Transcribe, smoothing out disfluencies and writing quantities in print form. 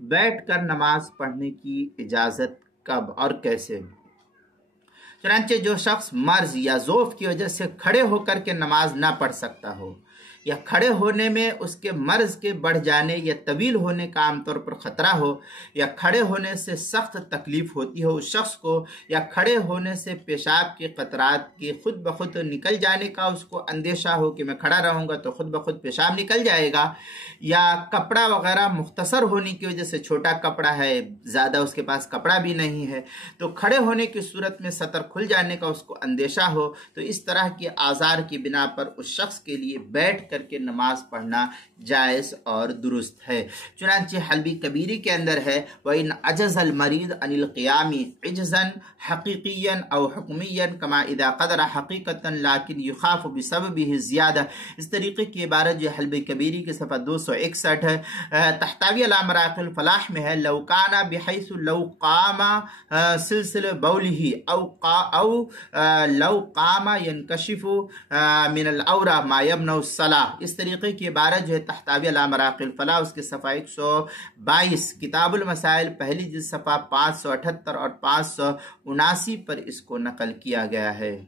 بیٹھ کر نماز پڑھنے کی اجازت کب اور کیسے؟ چنانچہ جو شخص مرض یا ضعف کی وجہ سے کھڑے ہو کر کے نماز نہ پڑھ سکتا ہو، یا کھڑے ہونے میں اس کے مرض کے بڑھ جانے یا طویل ہونے کا عام طور پر خطرہ ہو، یا کھڑے ہونے سے سخت تکلیف ہوتی ہو اس شخص کو، یا کھڑے ہونے سے پیشاب کے قطرات کے خود بخود نکل جانے کا اس کو اندیشہ ہو کہ میں کھڑا رہوں گا تو خود بخود پیشاب نکل جائے گا، یا کپڑا وغیرہ مختصر ہونے کی وجہ سے، چھوٹا کپڑا ہے، زیادہ اس کے پاس کپڑا بھی نہیں ہے، تو کھڑے ہونے کی صورت میں سطر کھل جانے کا اس کو اندیشہ ہو، تو اس طرح کے آزار کی بنا پر اس شخص کے لیے بیٹھ کر کے نماز پڑھنا جائز اور درست ہے۔ چنانچہ حلبی کبیری کے اندر ہے وَإِنْ عَجَزَ الْمَرِيضُ عَنِ الْقِيَامِ عِجْزًا حَقِيقِيًّا أَوْ حُكْمِيًّا كَمَا إِذَا قَدَرَ حَقِيقَةً لَكِنْ يُخَافُ بِسَبَبِهِ زِيَادَةً۔ اس طریقے کی عبارت جو حلبی کبیری کے صفحہ 261 ہے، تحتوی علی مراقی الفلاح میں ہے، لو کان بحیث لو قام سلسل بوله او لو قام ينکشف من الاورا ما یمنع الصلاة۔ اس طریقے کی عبارت جو ہے تحتوی علی مراقی الفلاح، اس کے صفحہ 122 کتاب المسائل پہلی جلد صفحہ 578 اور 579 پر اس کو نقل کیا گیا ہے۔